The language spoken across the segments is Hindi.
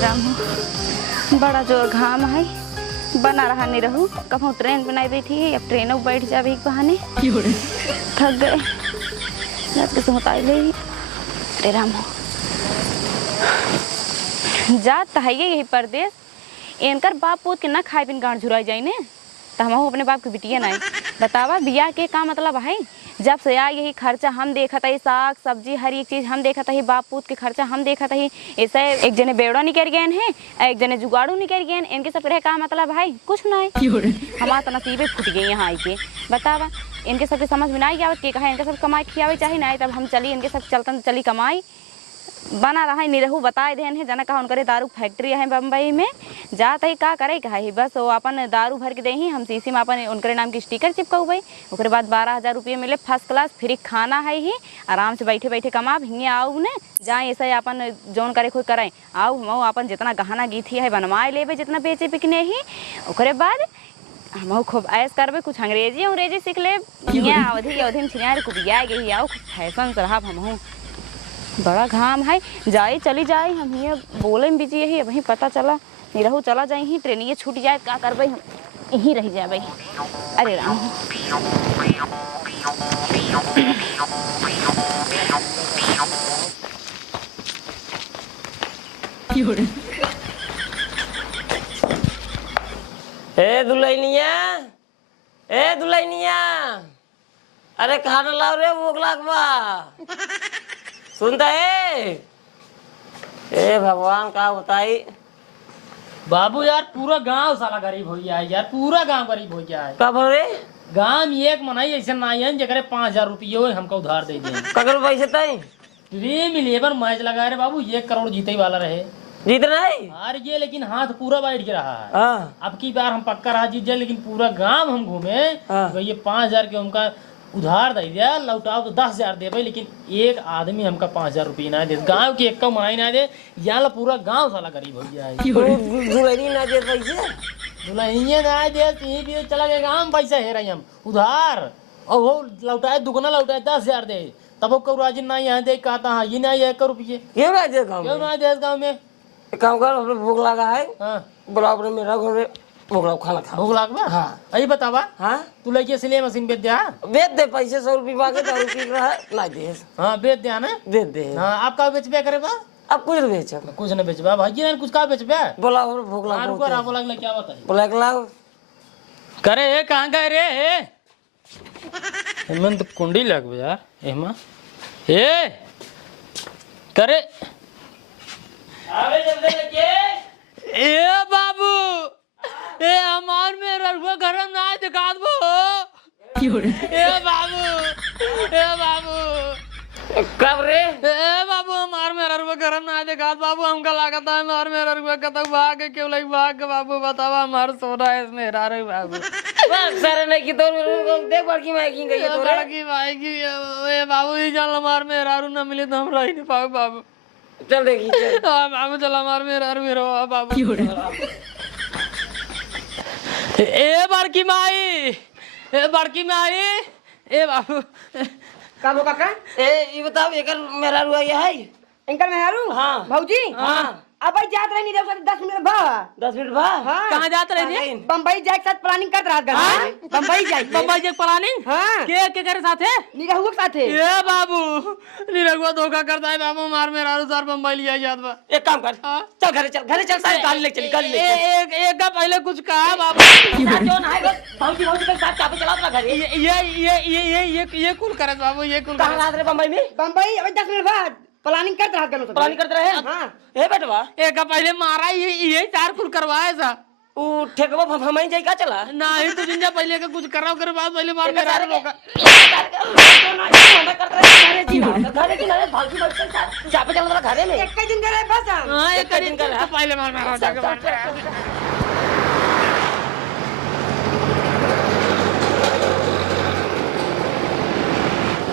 राम बड़ा जोर घाम है बना रहा नहीं रहूं कभी ट्रेन बनाई बैठी है अब ट्रेनों बैठ जावे एक बहाने थक गए रात के सोता ले अरे राम जात है यही परदेश इनकर बाप पोत के ना खाए बिन गांठ झुराई जाए ने तो हम अपने बाप के बिटिया नहीं बतावा बिया के का मतलब है जब से आ यही खर्चा हम देखत है साग सब्जी हर एक चीज हम देखत है बाप पूत के खर्चा हम देखत है ऐसे एक जने बेवड़ा निकल गए हैं एक जने जुगाड़ू निकल गए इनके सब रहे का मतलब है कुछ नहीं हमारा तो नसीबे फूट गई यहाँ आई के बतावा इनके सबके समझ में नहीं आवत के कहा इनके सब कमाई खियावे चाहे नहीं तब हम चली इनके सब चलतन चली कमाई बना रहा है निरहू बताए देन है जना कहा उनके दारू फैक्ट्री है बम्बई में जात है का करे कहा बस वो अपन दारू भर के दे ही हम शीशी में अपन उनके नाम की स्टिकर चिपकाऊ भाई उसके बाद 12,000 रुपये मिले फर्स्ट क्लास फ्री खाना है ही आराम से बैठे बैठे कमा हिंगे आओ ने जाए ऐसा अपन जौन करे कोई कराए आओ हम अपन जितना गहना गीथी है बनवाए लेवे जितना बेचे बिकने ही उसके बाद हम खूब ऐस करबे कुछ अंग्रेजी सीख ले अवधि अवधि में छिनार को बिया गई आओ फैशन साहब हम बड़ा घाम है जाए चली जाए हम ये बोले में बिजी है वहीं पता चला नहीं रहू चला जाए ही ट्रेन ये छूट जाए क्या करबे हम यहीं रह जाए अरे राम ए दुल्हनिया अरे खाना लाओ रे भूख लागबा सुनता है ए भगवान का बताई बाबू यार पूरा गांव साला गरीब हो गया है यार पूरा गांव गरीब हो गया है कब रे गांव में एक मनाई ऐसा नहीं है जगह 5,000 रुपये हमको उधार दे दिए कगल पैसे तई रे लेबर मैच लगा रहे बाबू 1 करोड़ जीते वाला रहे जीत नहीं हार गए लेकिन हाथ पूरा बैठ के रहा है अब की बार हम पक्का रहा जीत जाए लेकिन पूरा गांव हम घूमे तो ये 5,000 के उनका उधार दे दिया लौटाओ तो 10,000 दे भाई लेकिन एक आदमी हमका 5,000 रुपये ना दे गांव के एक का मनाई ना दे यहाँ पूरा गांव साला गरीब हो गया है दुल्हनी ना दे पैसे दुल्हनिया ना दे चला गया गांव पैसा है रही हम उधार और वो लौटाए दुगना लौटाए 10,000 दे तब वो राजी ना यहाँ दे कहता हाँ ये ना 1 करोड़ रुपये क्यों ना दे गाँव में काम कर भूख लगा है बुलाओ अपने मेरा घर भूख लगा खाना खा भूख लगा हाँ अरे बतावा हाँ तू लड़की सिलाई मशीन बेच दे पैसे 100 रुपये मांगे दारू पी रहा है ना दे हाँ बेच दिया ना दे दे हाँ आप का बेचबे करे बा अब कुछ बेच कुछ नहीं बेचबा भाई ने कुछ का बेचबे बोला भूख लगा रुको रा बोला क्या बताइए बोला लाओ करे कहाँ गए रे हेमंत तो कुंडी लग यार हेमा हे करे ए बाबू ए हमार में रखो गरम ना दिखा दो ए बाबू कब रे ए बाबू हमार में रखो गरम ना दिखा बाबू हमका लागत है हमार में रखो कतक भाग के क्यों लग भाग के बाबू बतावा हमार सोना है इसमें हरा रे बाबू बस सर नहीं की तो देख बड़की माइकिंग गई तो बड़की माइकी ए बाबू ही चल हमार में रारू ना मिले तो हम रह नहीं पाओ बाबू चल देखी हाँ बाबू चल हमार में रारू मेरो बाबू ए बड़की माई ए बाबू काबो काका ए ये बताओ एकर मेरा रुआ है अंकल मेहरू हाँ भौजी हाँ अब जात रही नहीं 10 मिनट बा 10 मिनट बा हाँ कहाँ जात रही थी बम्बई जाए के साथ प्लानिंग कर रहा था बम्बई जाए प्लानिंग हाँ के करे साथे निरहुआ के साथे ए बाबू निरहुआ धोखा करता है बाबू मार में रारू सर बम्बई लिया जात बा एक काम कर चल घरे चल सारी गाड़ी ले चली गाड़ी ले एक का पहले कुछ कहा बाबू जो ना है भौजी के साथ चाबी चला अपना घर ये कुल करे बाबू ये कुल कहां रात रे बम्बई में बम्बई अब 10 मिनट बाद प्लानिंग करते रहा करो प्लानिंग करते रहे हां ए बेटवा एक का पहले मारा ये 4 कुल करवाए सा ऊ ठेकवा हम ही जाई का चला नहीं तो जिंजा पहले का कुछ कराओ कर बाद पहले मार के रारू रोका घरे की ना फालतू बात चाबी चला घरे में एक दिन करे बस हां एक दिन कर पहले मार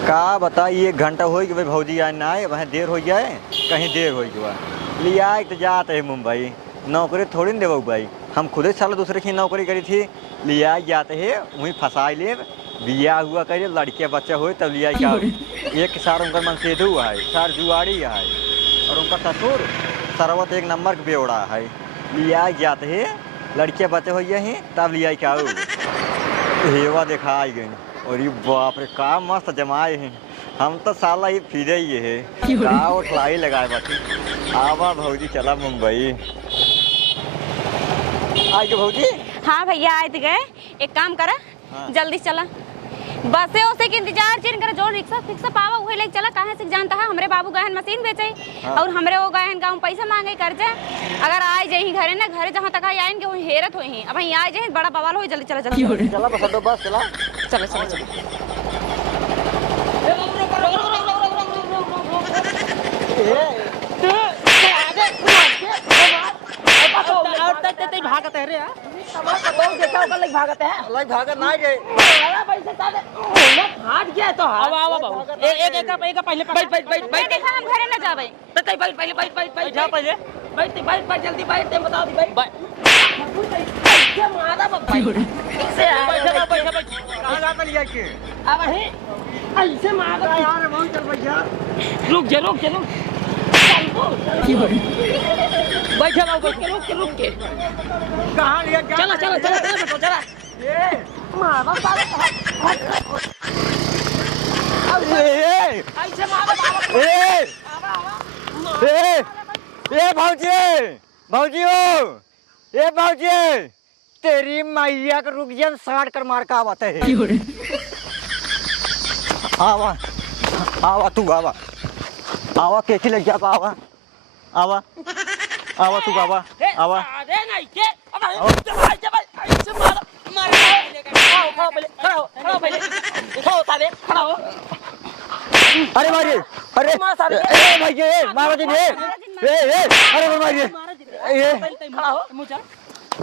का बता ये घंटा हो गया भौजी आए ना आए वहाँ देर हो जाए कहीं देर हो गया लिया तो जाते है मुंबई नौकरी थोड़ी न देव भाई हम खुद ही साल दूसरे की नौकरी करी थी लिया जाते है वहीं फंसाई ले बिया हुआ करे लड़के बच्चा हुए तब लिया क्या एक सार उनका मन सेधु है सार जुआड़ी है और उनका ससुर सरवत एक नंबर के बेवड़ा है। लिया जाते है लड़के बचे हुए हैं तब लिया क्या हेवा देखा आई गई। और ये बाप रे का मस्त जमाए हैं। हम तो साला ये फिरे ही है का उठलाई लगाए बाकी। आवा भौजी चला मुंबई आज के भौजी। हाँ भैया आए थे गए। एक काम करा जल्दी चला बसे उसे के इंतजार चिन कर जो रिक्शा फिक्सा पावा उहे लेके चला। काहे से जानता है हमरे बाबू गहन मशीन बेचे और हमरे वो गहन गाँव पैसा मांगे कर्जे। अगर आए जाही घरे ना घरे जहाँ तक आएंगे वही हेरत होही। अब यहाँ आए जाए बड़ा बवाल हो। जल्दी चला चला चला बस दो बस चला चलो चलो चलो। भागत है रे यार भागते हैं अलग भागत ना गए हाथ गया तो आवा आवा बाबू एक पहले बैठ देखा हम घरे ना जावे। बैठ पहले बैठ बैठा पहले बैठ जल्दी बैठ बता दी बैठ मारा कहाँ जाता लिया के अब ऐसे मारा यार बहुत चल भैया रुक जा बैठे रुक के कहाँ लिया क्या चला ऐसे भौजी हो भौजी तेरी मैया का रुक जन साड़ कर मार का आवा है। आवा तू आवा कैसी लग जा आवा तू आवा अरे नहीं के अब ऐसे मारा खड़ा हो अरे मारिए अरे भैया मारो जी अरे मारिए खड़ा हो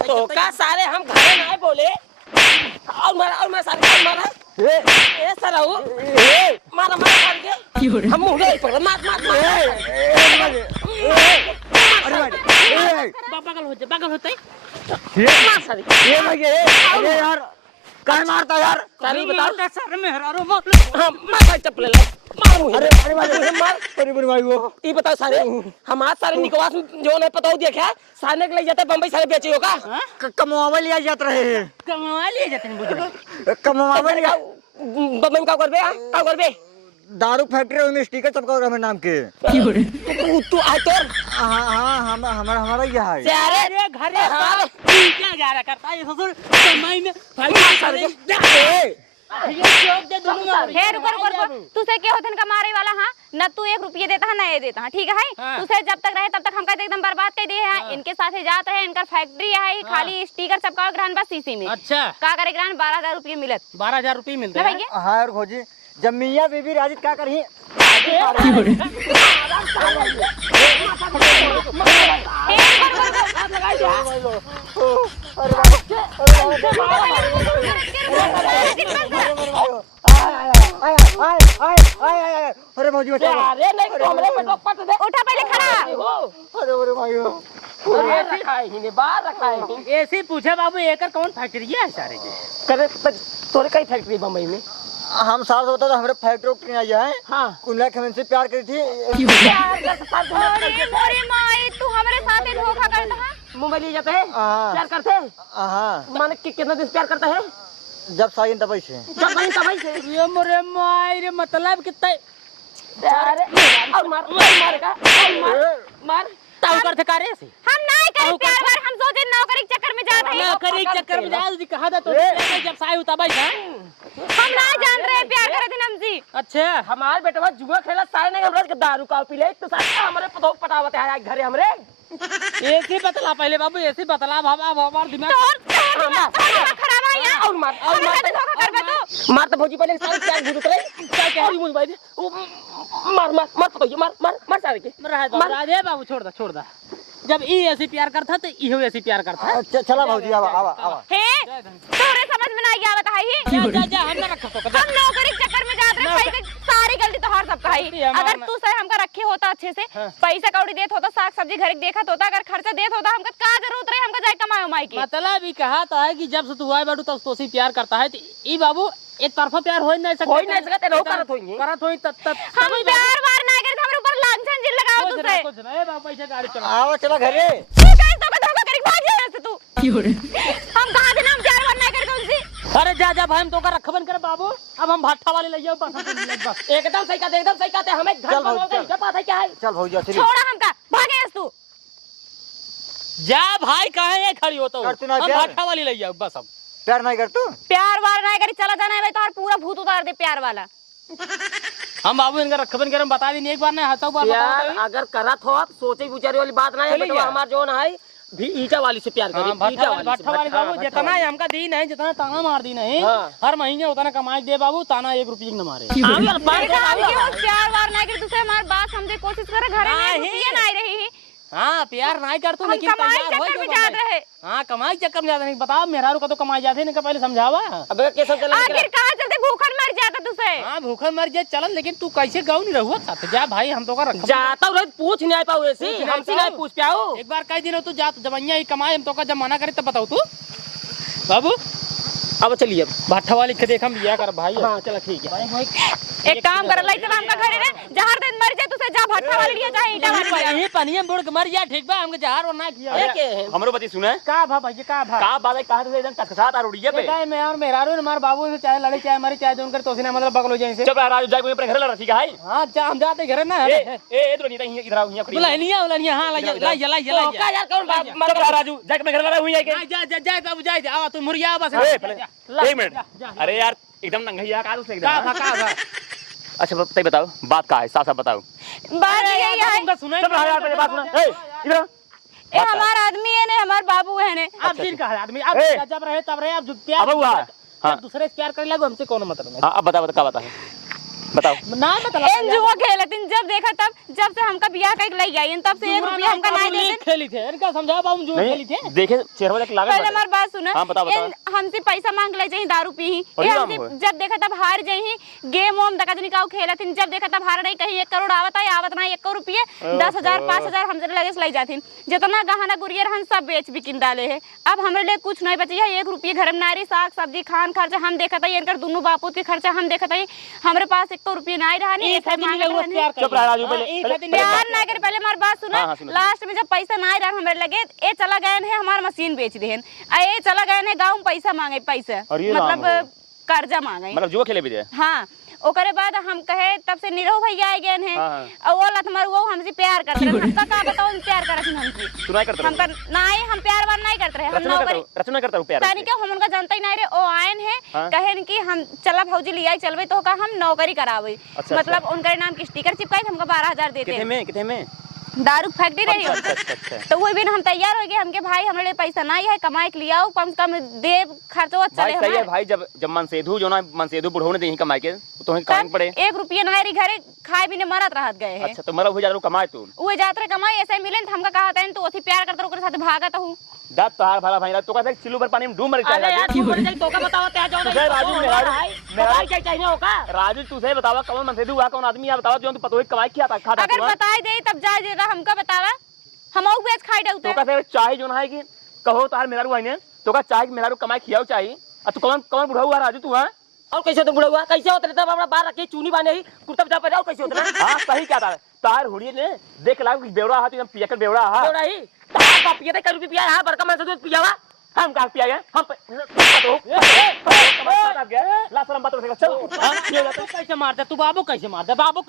तो का सारे हम घरे ना बोले और मारा सारे मारा ए सारा हो मारा करके हम मुंह नहीं पकड़ मार पागल होते मार सारे ये भैया अरे यार काय मारता यार सारी बताओ सर में हरारो हां मार भाई चप्पल ले मार मुंह अरे मार अरे भाई वो ये बताओ सारे हम आज सारे निकवास जो नहीं पता हो देखा सारने के ले जाते बम्बई सारे बेचे होगा कमवावे लिया जात रहे हैं कमावा लिए जाते हैं बुझे कमवावे लिया बम्बई का करबे दारू फैक्ट्री में स्टिकर चिपका हमें नाम के तू आय तोर हाँ हमारा यह है अरे घरे हां क्या जा रहा करता है ससुर कमाई में भाई सारे ये चौक दे दूंगा हे रुको तुसे के होतन का मारे वाला। हाँ न तू 1 रुपये देता है न ये देता है ठीक है। तुसे जब तक रहे तब तक हमका एकदम बर्बाद कर दिए हैं। इनके साथ जात है इनका फैक्ट्री है खाली स्टिकर चिपकाओ ग्रहण बस सीसी में। अच्छा का करे ग्रहण 12,000 रुपये मिलत 12,000 रुपये मिलते हैं। हाँ यार खोजी जब मियाँ बीबी राजी क्या करी अरे भौजी अरे नहीं कमरे में पट दे उठा पहले खड़ा अरे भाई रखा है बाहर रखा है ऐसे पूछे बाबू एकर कौन फैक्ट्री है सारे के करे तोरे कई फैक्ट्री बम्बई में हम साल से बता हमारे फैक्ट्री आई है। हाँ कुंडला खमन से प्यार करी थी अरे माई तू हमारे साथ धोखा करता है। मुंबई ले जाते हैं प्यार करते हैं माने कितना दिन प्यार करता है जब साइन तब से ये मोरे माई रे मतलब कितना अरे और मार ताऊ करते कारे से हम नहीं करे प्यार वार हम सोचे नौकरी के चक्कर में जाते हैं। नौकरी के चक्कर में जा कहा था तो जब साई होता भाई हम ना जान रहे प्यार करे थे हम जी। अच्छा हमारे बेटवा जुआ खेला सारे ने हमरा के दारू का पी ले तो सारे हमरे पतो पटावत है घरे हमरे ऐसे बतला पहले बाबू ऐसे बतला बाबा हमार दिमाग खराब है यार और मार तो भौजी पहले सारे क्या गुरु करे क्या क्या मुझ भाई मार पतो मार सारे के राधे बाबू छोड़ दा जब ई ऐसे प्यार करता तो इहो ऐसे प्यार करता चला भौजी आवा हे तोरे समझ में नहीं आवत है ही जा हम ना रखो तो हम नौकरी के चक्कर में जात रहे पैसे सारी गलती तो हर सबका है। अगर तू सही हमका रखे होता अच्छे से पैसा कौड़ी देत होता साग सब्जी घर के देखत होता अगर खर्चा देत होता हमका का जरूरत रहे हमका जाए कमाए उमाई की। मतलब ही कहा था है कि जब से तू आए बाडू तब तो से प्यार करता है तो ई बाबू एक तरफा प्यार हो नहीं सकता करत होई तब हम प्यार वार ना करे हमरे ऊपर लांछन जिल लगाओ तुझसे कुछ नहीं बाबा ऐसे गाड़ी चला आओ चला घरे तू कहीं तो का धोखा करके भाग जाए से तू हम कहां से नाम प्यार वरना कर कौन सी अरे जा जा भाई हम तो का रखबन करे बाबू अब हम भाठा वाले ले जाओ बस एकदम सही कहते एकदम सही कहते हमें घर चल, बनवाओगे चल। क्या बात है क्या है चल भौजी चली छोड़ा हमका भागे तू जा भाई कहां है खड़ी हो तो कर तू ना हम प्यार। भाठा वाली ले जाओ बस अब प्यार नहीं कर तू प्यार वार ना करी चला जाना है भाई तो पूरा भूत उतार दे प्यार वाला हम बाबू इनका रखबन करे बता दी एक बार नहीं हंसाओ बार यार बताओ अगर करत हो आप सोचे विचारे वाली बात ना है चली बेटा गया। हमार जोन है भी ईटा वाली से प्यार करी ईटा वाली भट्ठा वाली बाबू जितना ही हमका दी नहीं जितना ताना मार दी नहीं हाँ। हर महीने उतना कमाई दे बाबू ताना 1 रुपये न मारे देखा हम क्यों प्यार वार ना करी तुझसे हमारी बात समझे कोशिश करे घरे में नहीं। रुपया ना रही हाँ प्यार नहीं कर तू हम लेकिन कमाई तैयार हो चक्कर जो में जात बम्बई। रहे हाँ कमाई चक्कर में जाते नहीं बताओ मेहरारू का तो कमाई जाते नहीं पहले समझावा अबे कैसे चला आखिर कहाँ चलते भूखन मर जाता तुझसे हाँ भूखा मर जाए चलन लेकिन तू कैसे गाँव नहीं रहुआ साथ जा भाई हम तो का रख जाता हूँ पूछ नहीं पाऊ ऐसे पूछ नहीं हमसे पाऊ। नहीं पूछ पाओ एक बार कई दिन हो तू जा जब ही कमाए हम तो का जब मना करे तब बताओ तू बाबू अब चलिए अब भट्ठा वाली के देख हम लिया कर भाई हाँ चलो ठीक है एक काम कर लाई चला हमका घरे रे जहर दिन मर जाए तुझसे जा भट्ठा वाली लिया चाहे ईटा वाली लिया यही पनिया बुड़ के मर जा ठीक बा हमके जहर और ना किया ये क्या है हमरो बती सुने का भा भाई का भा का बात है कहा से एकदम टकसात आ रुड़िए पे देखा है मैं और मेहरारू ने हमारे बाबू से चाहे लड़े चाहे मरे चाहे जो उनकर तोसी ने मतलब बगल हो जाए से चुप रह राजू जाके अपने घर ला ठीक है हां जा हम जाते घर ना ए ए तो नहीं इधर आओ यहां बुला नहीं हां ला का यार कौन चुप रह राजू जाके अपने घर ला हुई है के जा बाबू जा आवा तू मुरिया बस ए पहले 1 मिनट अरे यार एकदम नंगैया का तो का भा अच्छा बताइए बताओ बात का है साफ बताओ बात यही है तुमका सुनाई चुप रह यार पहले बात सुना ए इधर ए हमारा आदमी है ने हमारे बाबू है ने आप दिन का है आदमी अब ए! जब रहे तब रहे अब प्यार अब हुआ हाँ जब दूसरे से प्यार करे लगो हमसे कौन मतलब है हाँ अब बताओ का बता बताओ ना बता एन जुआ खेलतिन जब देखा तब जब से हमका बियाह कइक लई आई तब से 1 रुपया हमका नहीं देते खेली थे इनका समझा बाबू जो खेली थे नहीं देखे चेहरा देख लागत पहले हमारी बात सुना हाँ, बताओ, बताओ। हमसे पैसा मांग ले चाहिए दारू पी ही अरे राम हमसे होए। जब देखा तब हार जाई गेम वोम दकदनी का खेलतिन जब देखा तब हार नहीं कहीं 1 करोड़ आवत है आवत ना 1 रुपये 10,000 5,000 हमसे लगे से लई जाथिन जितना गहना गुरियर हम सब बेच बिकिन डाले है अब हमरे लिए कुछ नहीं बची है 1 रुपये घर में नारी साग सब्जी खान खर्चा हम देखत है इनकर दोनों बापूत के खर्चा हम देखत है हमरे पास 1 रुपये नहीं रहा नहीं एक आदमी लोग प्यार चुप रह राजू पहले प्यार ना करे पहले हमारी बात सुना हाँ, हाँ, सुनो, लास्ट में जब पैसा ना रहा हमारे लगे ए चला गए हैं हमारा मशीन बेच देहन आ ए चला गए हैं गांव में पैसा मांगे पैसा अरे राम मतलब हो। कर्जा मांगे मतलब जुआ खेले भी दे हाँ ओकरे बाद हम कहे तब से निरहु भैया आ गए हैं हाँ, और वो लत मर वो हमसे प्यार करते रहे हमका का बताओ प्यार करत हमसे तू नहीं करता हमका नहीं हम प्यार वार नहीं करते रहे हम नौकरी रचना करता हूँ प्यार तानी क्या हम उनका जानता ही नहीं रे ओ आयन है हाँ। कहेन कि हम चला भौजी लिया चलबे तो का हम नौकरी करावे अच्छा, मतलब उनके नाम की स्टिकर चिपकाई हमका 12,000 देते कितने में दारू फैक्ट्री रही हो अच्छा तो वही भी हम तैयार हो गए हमके भाई हमारे लिए पैसा नहीं है कमाई के लिया कम से कम देव खर्चो भाई चले सही है हमारे भाई जब मनसेधु जो ना मनसेधु बुढ़ो ने दे कमाई के तो हमें कमाई पड़े 1 रुपया नहीं रही घरे खाए पीने मरत रहत गए हैं अच्छा तो मरा हो जा कमाए तू वो जात रहे कमाई ऐसे मिले तो हमका कहा था तो ओथी प्यार करते ओकरे साथ भागत हूं दांत तोहार भला भाई तो कहते चिल्लू पर पानी में डूब मर अरे यार तू मर जाई तो का बताओ त्या जो तुझे राजू मेरा क्या चाहिए होगा राजू तुझे बतावा कौन मनसेधु हुआ कौन आदमी है बतावा जो तू पतो कमाई किया था खाता अगर बताई दे तब जाए देता हमका बतावा हम और बेच खाई तो देते कहते चाहे जो ना है कि कहो तार मेरा रुआ ने तो का चाहे मेरा कमाई खियाओ चाहिए और तू कौन कौन बुढ़ा हुआ राजू तू हां और कैसे तो बुढ़ा हुआ कैसे होता तब अपना बाहर रखे चूनी बांधे ही कुर्ता पजामा पहने और कैसे होता हां सही क्या था तार हुड़ी ने देख लाग बेवड़ा हाथ एकदम पियकर बेवड़ा हां बेवड़ा ही का पिए थे करू पिया हां बड़का मन से दूध पियावा हम का पिया गए हम ला शर्म बात से चल कैसे मारते तू बाबू कैसे मारते बाबू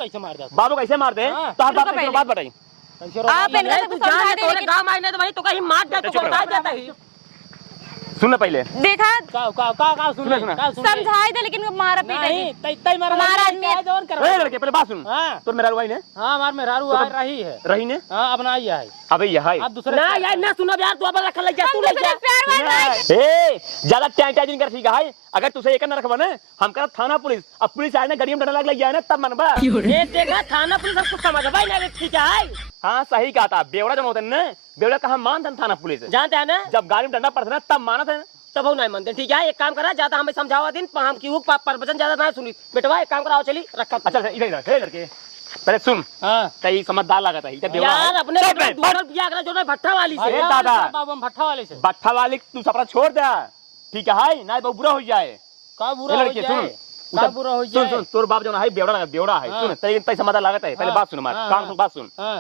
कैसे मार दे हाँ। तो बात की बात बताई आप इनका तू तो जान समझा तोरे दे गांव आए ना तो भाई तो कहीं मार दे तो बता देता ही सुन पहले देखा का सुन सुना। समझाई दे लेकिन मारा पीटा नहीं तई मारा हमारा आदमी है। जवन कर ए लड़के पहले बात सुन हां तो मेरा रुआ ने हां हमार मेहरारू आ रही है रही ने हां अब ना आई है अबे यह है अब दूसरे ना यार ना सुनो यार तू अब रख ले जा तू ले जा प्यार वार नहीं ए ज्यादा टाइम कर ठीक है अगर तुझे एक न रखबा ना हम कर थाना पुलिस अब पुलिस आए ना गड़ी में डंडा लग जाए ना तब मनबा ये देखा थाना पुलिस सब कुछ समझ भाई ना ठीक है हाँ सही कहा था बेवड़ा जन होते ना बेवड़ा कहा मानता थाना पुलिस जानते हैं ना जब गाड़ी में डंडा पड़ता ना तब माना था तब हो नहीं मानते ठीक है एक काम करा ज्यादा हमें समझावा दिन हम क्यों प्रवचन ज्यादा ना सुनी बेटवा एक काम कराओ चली रखा अच्छा इधर इधर हे लड़के पहले सुन हां सही समझदार लगा था इधर बेवड़ा यार है। अपने चुप रह, दूसरा बियाह करा जो ना भट्टा वाली से अरे दादा। बाबू हम भट्ठा वाले से भट्ठा वाले तू सपना छोड़ दे ठीक है हाय ना बहुत बुरा हो जाए का बुरा ये हो लड़के जाए सुन का बुरा हो सुन जाए सुन तोर बाप जो ना है बेवड़ा है हाँ। सुन तई समझदार लागत है पहले हाँ। बात सुन हमार हाँ, कान सुन बात सुन हां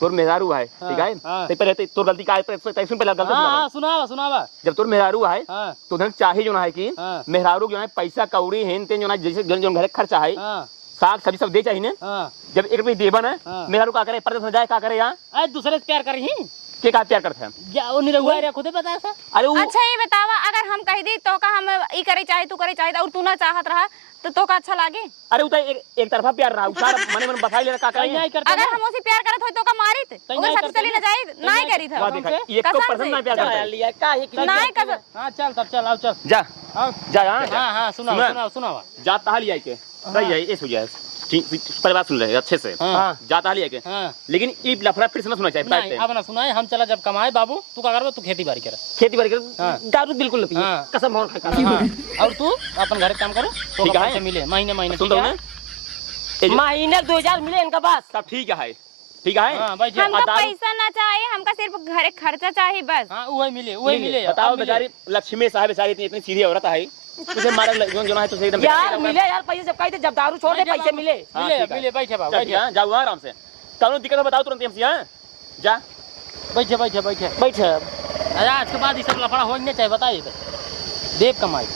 तोर मेहरारू है ठीक है ते पहले तोर गलती का सुन पहले गलती हां सुनावा जब तोर मेहरारू है हां तो धन चाहे जो ना है कि मेहरारू जो है पैसा कौड़ी हेन तेन जो ना जैसे जो घर खर्चा है हां साग सब्जी सब दे चाहिए ने हां जब एक रुपये देबन है मेहरारू का करे परदेश में जाए का करे यहाँ अरे दूसरे से प्यार करही के का प्यार करते हैं या वो निरहुआ रे खुदे बता सा अरे वो अच्छा ये बतावा अगर हम कह दी तो का हम ई करे चाहे तू करे चाहे और तू ना चाहत रहा तो का अच्छा लागे? अरे वो तो एक तरफा प्यार रहा उसार मने मन बता लेना का करे नहीं करते अगर हम उसे प्यार करत होई तो का मारित ओकर साथ चली ना जाए नहीं करी था वाह देखा एक तो पर्सन ना प्यार करता है लिया का है कि नहीं कर हां चल तब चल आओ चल जा आओ जा यहाँ हां सुनावा जा ताली आई के सही है ये हो जाए ठीक पर बात सुन रहे अच्छे से हां जा ताली आई के लेकिन ई लफड़ा फिर से ना सुना चाहिए नहीं अब ना सुनाए हम चला जब कमाए बाबू तू का करबो तू खेती बाड़ी कर खेती बाड़ी कर दारू बिल्कुल नहीं पिए कसम और खा और तू अपन घर काम करो तो ठीक है। पैसे मिले महीने सुन दो ना महीने 2000 मिले इनका पास सब ठीक है ठीक है हां भाई जी हमका पैसा ना चाहिए हमका सिर्फ घरे खर्चा चाहिए बस। हां वही मिले बताओ बेचारी लक्ष्मी साहब बेचारी इतनी सीधी औरत है तुझे मारा जो ना है तुझे एकदम यार मिले यार पैसे जब कही थे जब दारू छोड़ दे पैसे मिले मिले बैठे बाबू बैठे जाओ आराम से कानून दिक्कत है बताओ तुरंत हमसे हां जा बैठे बैठ आज के बाद ये सब लफड़ा हो नहीं चाहिए बताइए तो देव कमाई